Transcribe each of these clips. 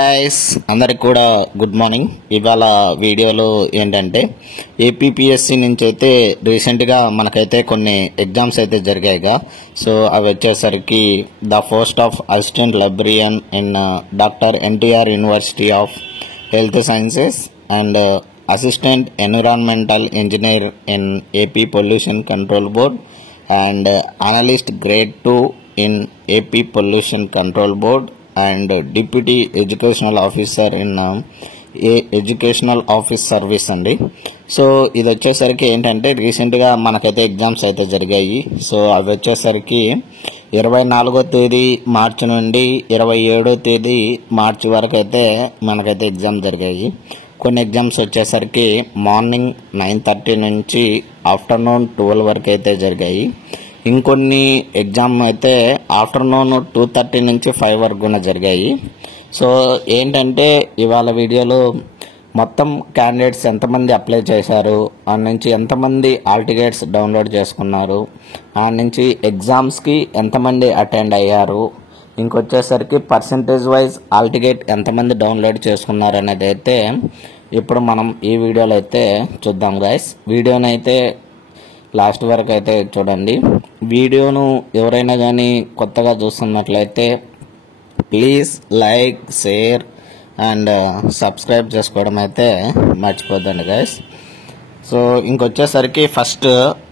Guys అందరికి కూడా good morning. ఇవాళ వీడియోలో ఏంటంటే ఏపీపీఎస్సీ నుంచి అయితే రీసెంట్గా మనకైతే కొన్ని ఎగ్జామ్స్ అయితే జరిగాయిగా. సో అవి వచ్చేసరికి the post of assistant librarian in doctor NTR university of health sciences and assistant environmental engineer in AP pollution control board and analyst grade 2 in AP pollution control board and deputy educational officer in educational office service అండి. So ఇది వచ్చేసరికి ఏంటంటే రీసెంట్గా మనకైతే exams అయితే జరిగాయి. So అవి వచ్చేసరికి 24వ తేదీ మార్చి నుండి 27వ తేదీ మార్చి వరకు అయితే మనకైతే ఎగ్జామ్ జరిగాయి. కొన్ని ఎగ్జామ్స్ వచ్చేసరికి మార్నింగ్ 9:30 నుంచి ఆఫ్టర్నూన్ 12 వరకు అయితే జరిగాయి. ఇంకొన్ని ఎగ్జామ్ అయితే ఆఫ్టర్నూన్ 2:30 నుంచి 5 వరకు కూడా జరిగాయి. సో ఏంటంటే ఇవాళ వీడియోలో మొత్తం క్యాండిడేట్స్ ఎంతమంది అప్లై చేశారు, ఆ నుంచి ఎంతమంది హాల్ టికెట్స్ డౌన్లోడ్ చేసుకున్నారు, ఆ నుంచి ఎగ్జామ్స్కి ఎంతమంది అటెండ్ అయ్యారు, ఇంకొచ్చేసరికి పర్సంటేజ్ వైజ్ హాల్ టికెట్ ఎంతమంది డౌన్లోడ్ చేసుకున్నారు అనేది అయితే ఇప్పుడు మనం ఈ వీడియోలో అయితే చూద్దాం గైస్. వీడియోని అయితే లాస్ట్ వరకు అయితే చూడండి. వీడియోను ఎవరైనా కానీ కొత్తగా చూస్తున్నట్లయితే please like, share and subscribe చేసుకోవడం అయితే మర్చిపోద్దండి గైస్. సో ఇంకొచ్చేసరికి first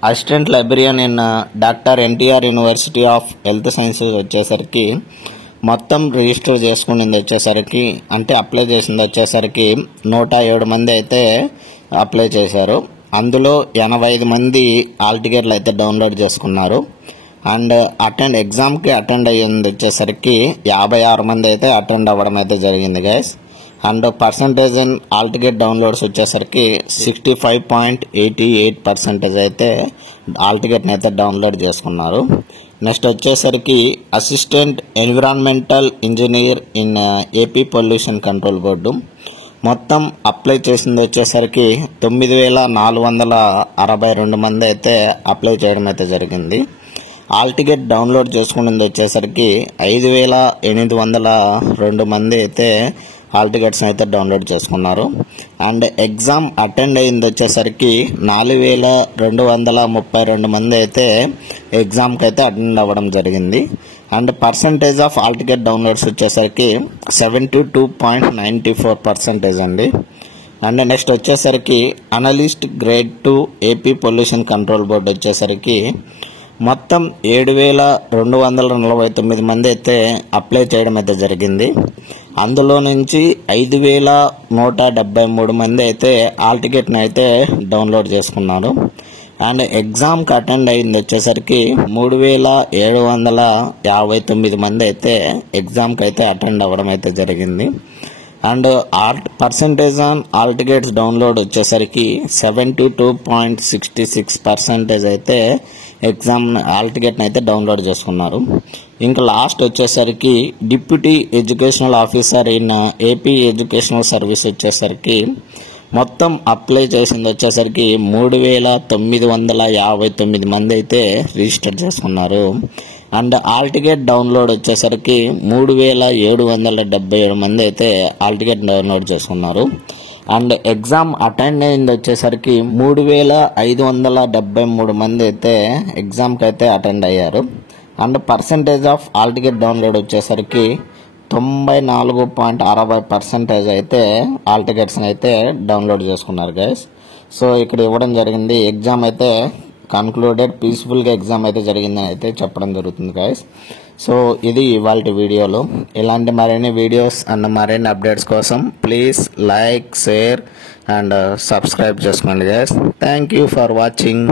assistant librarian in doctor NTR university of health sciences వచ్చేసరికి మొత్తం రిజిస్టర్ చేసుకునింది వచ్చేసరికి అంటే అప్లై చేసింది వచ్చేసరికి 107 మంది అయితే అప్లై చేశారు. అందులో 85 మంది హాల్ టికెట్లు అయితే డౌన్లోడ్ చేసుకున్నారు. అండ్ ఎగ్జామ్కి అటెండ్ అయ్యింది వచ్చేసరికి 56 మంది అయితే అటెండ్ అవ్వడం అయితే జరిగింది guys. And percentage in hall ticket downloads వచ్చేసరికి 65.88% అయితే హాల్ టికెట్ని అయితే డౌన్లోడ్ చేసుకున్నారు. నెక్స్ట్ వచ్చేసరికి assistant environmental engineer in AP pollution control board మొత్తం అప్లై చేసింది వచ్చేసరికి 9,462 మంది అయితే అప్లై చేయడం అయితే జరిగింది. హాల్ టికెట్ డౌన్లోడ్ చేసుకున్నది వచ్చేసరికి 5,802 మంది అయితే హాల్ టికెట్స్ అయితే డౌన్లోడ్ చేసుకున్నారు. అండ్ ఎగ్జామ్ అటెండ్ అయింది వచ్చేసరికి 4,232 మంది అయితే ఎగ్జామ్కి అయితే అటెండ్ అవ్వడం జరిగింది. And percentage of hall ticket downloads వచ్చేసరికి 72.94% అండి. అండ్ నెక్స్ట్ వచ్చేసరికి analyst grade 2 AP pollution control board వచ్చేసరికి మొత్తం 7,249 మంది అయితే అప్లై చేయడం అయితే జరిగింది. అందులో నుంచి 5,173 మంది అయితే హాల్ టికెట్ని అయితే డౌన్లోడ్ చేసుకున్నారు. అండ్ ఎగ్జామ్కి అటెండ్ అయింది వచ్చేసరికి 3,759 మంది అయితే ఎగ్జామ్కి అయితే అటెండ్ అవ్వడం అయితే జరిగింది. And percentage on hall tickets download వచ్చేసరికి 72.66% అయితే ఎగ్జామ్ హాల్ టికెట్ని అయితే డౌన్లోడ్ చేసుకున్నారు. ఇంకా లాస్ట్ వచ్చేసరికి deputy educational officer in AP educational service వచ్చేసరికి మొత్తం అప్లై చేసింది వచ్చేసరికి 3,959 మంది అయితే రిజిస్టర్ చేసుకున్నారు. అండ్ హాల్ టికెట్ డౌన్లోడ్ వచ్చేసరికి 3,777 మంది అయితే హాల్ టికెట్ డౌన్లోడ్ చేసుకున్నారు. అండ్ ఎగ్జామ్ అటెండ్ అయింది వచ్చేసరికి 3,573 మంది అయితే ఎగ్జామ్కి అయితే అటెండ్ అయ్యారు. And percentage of hall ticket download వచ్చేసరికి 94.60% అయితే హాల్ టికెట్స్ని అయితే డౌన్లోడ్ చేసుకున్నారు గైస్. సో ఇక్కడ ఇవ్వడం జరిగింది. ఎగ్జామ్ అయితే కన్క్లూడెడ్, పీస్ఫుల్గా ఎగ్జామ్ అయితే జరిగిందని అయితే చెప్పడం జరుగుతుంది గైస్. సో ఇది ఇవాళ వీడియోలో. ఇలాంటి మరిన్ని వీడియోస్ అండ్ మరిన్ని అప్డేట్స్ కోసం please like, share and subscribe చేసుకోండి guys. Thank you for watching.